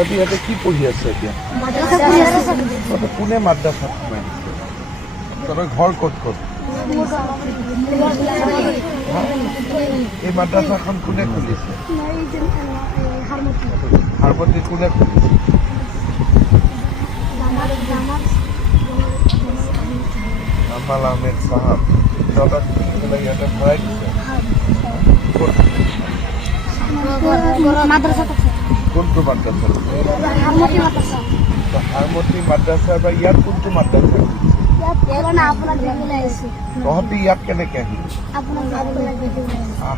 তহঁতি ইয়াতে কি পঢ়ি আছ এতিয়া? কোনে মাদ্ৰাছাত সোমাই দিছে? তহঁতৰ ঘৰ ক'ত ক'ত? এই মাদ্ৰাছাখন কোনে খুলিছে? হাৰমতি কোনে খুলিছে? জামাল আহমেদ চাহাব। তহঁতক ইয়াতে ভৰাই দিছে? কোনটো মাদ্ৰাছা? হাৰমতি মাদ্ৰাছা বা ইয়াত কোনটো মাদ্ৰাছা? তহঁতি ইয়াত কেনেকে আহিলি?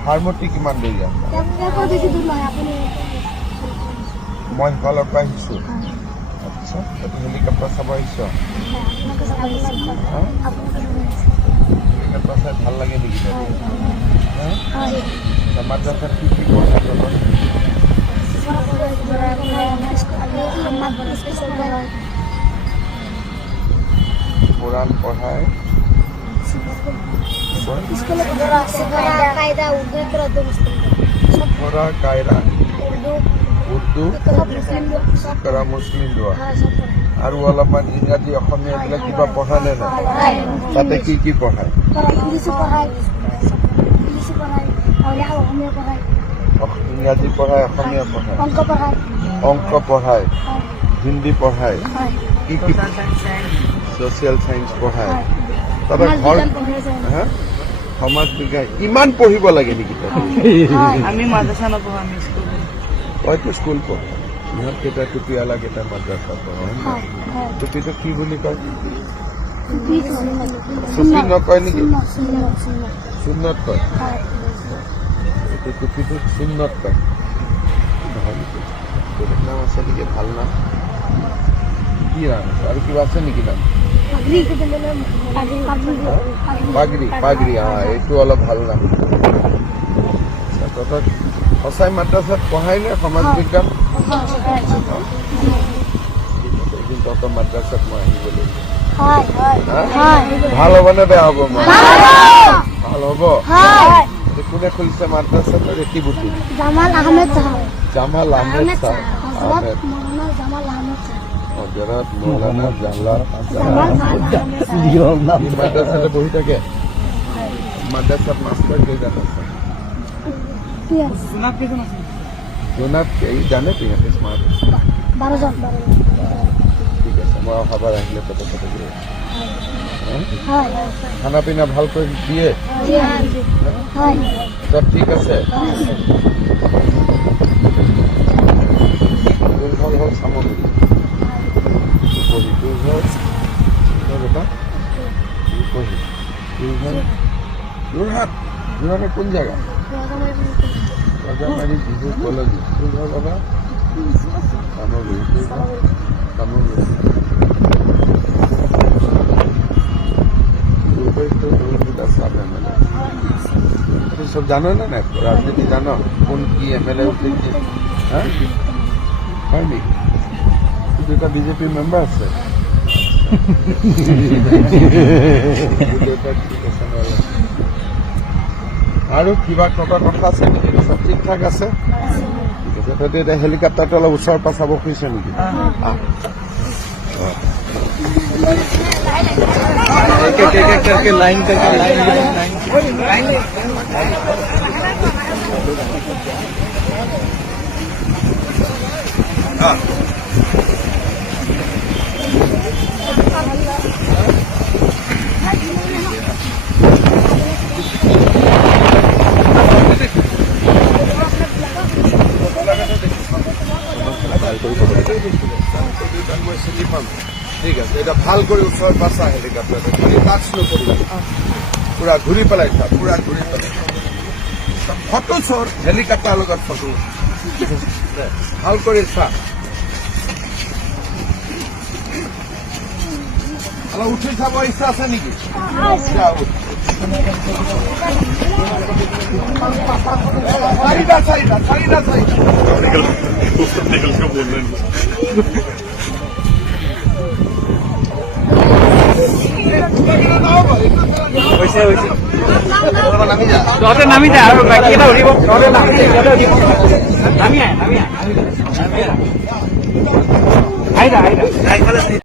হাৰমতি কিমান দেৰি আছে? মই সিফালৰ পৰা আহিছো। আচ্ছা, তহঁতি হেলিকপ্টাৰ চাব আহিছ? হেলিকপ্টাৰ চাই ভাল লাগে নেকি? মাদ্ৰাছাত কি কি পঢ়া? কোৰআন পড়ায়, পড়া কায়দা উৰ্দু কৰা মুসলিম দোয়া আৰু অলপমান ইংৰাজী অসমীয়া এইবিলাক কিবা পঢ়ালে না? তাতে কি কি পঢ়ায়? ইংৰাজী পঢ়ায়, অসমীয়া পঢ়ায়, অংক পঢ়ায়, হিন্দী পঢ়ায়, কি কি ছ'চিয়েল চায়েন্স পঢ়ায়, তাতে ঘৰ সমাজ বিজ্ঞান ইমান পঢ়িব লাগে নেকি? আমি মাদ্ৰাছা নপঢ়ো, আমি স্কুল। তইতো স্কুল পঢ়, ইহঁতকেইটা টুপিৱালা কেইটা মাদ্ৰাছা পঢ়। টুপিটো কি বুলি কয়? চুপি নকয় নেকি? সুন্নত কয়। এইটো টুপিটো সুন্নত কয়। নহয় নেকি? বেলেগ নাম আছে নেকি? ভাল নাম কি নাম আছে? আৰু কিবা আছে নেকি নাম? পাগৰি। পাগৰি, এইটো অলপ ভাল নাম। তহঁতক সঁচাই মাদ্ৰাছাত পঢ়াই নে সমাজ বিজ্ঞান? এদিন তহঁতৰ মাদ্ৰাছাত মই আহিব লাগিব। ভাল হ'ব নে বেয়া হ'ব? ভাল হ'ব। কোনে খুলিছে মাদ্ৰাছাত? ৰেতিবুটি জামাল আহমেদ চাহাব। হজরত মৌলানা জালাল মাদ্রাসাতে বহি থাকে। মাদ্রাসাত মাস্টার কেইজন আছে? জোনাত এই জানে তো ইয়াতে স্মার্ট 12 জন। ঠিক আছে, মই অহাবাৰ আহিলে কথা পাতিম। খানা পিনা ভালকৈ দিয়ে? সব ঠিক আছে? কোনখন হ'ল চামগুৰি? যোৰহাট। যোৰহাটৰ কোন জেগা? ৰজামাৰী বিহু কলনী। কোন ঘৰ বাবা? চামগুৰি। তুই সব জানো না? রাজনীতি জানো? কোন কি এমএলএ উঠে কি? হ্যাঁ, হয় নেকি? তুই দুটা বিজেপি মেম্বার আছে? আৰু কিবা কথা আছে নেকি? চব ঠিক ঠাক আছে? তহঁতি এতিয়া হেলিকপ্টাৰটো অলপ ওচৰৰ পৰা চাব খুজিছে নেকি? লাইন ঠিক আছে, এটা ভাল কৰে ওচৰ পাছা হেলিকপ্টাৰটো টাচ নকৰিব, পুৰা ঘূৰি পেলাই খা, পুৰা ঘূৰি পেলাই ফটো চৰ হেলিকপ্টাৰ লগত ফটো ভাল কৰি চা। অলপ উঠি চাব ইচ্ছা আছে নেকি? চাৰিটা তহঁতে নামি যায় আৰু বাকীকেইটা উঠিব। তহঁতে নামি যায়, নামি আহ। আইৰা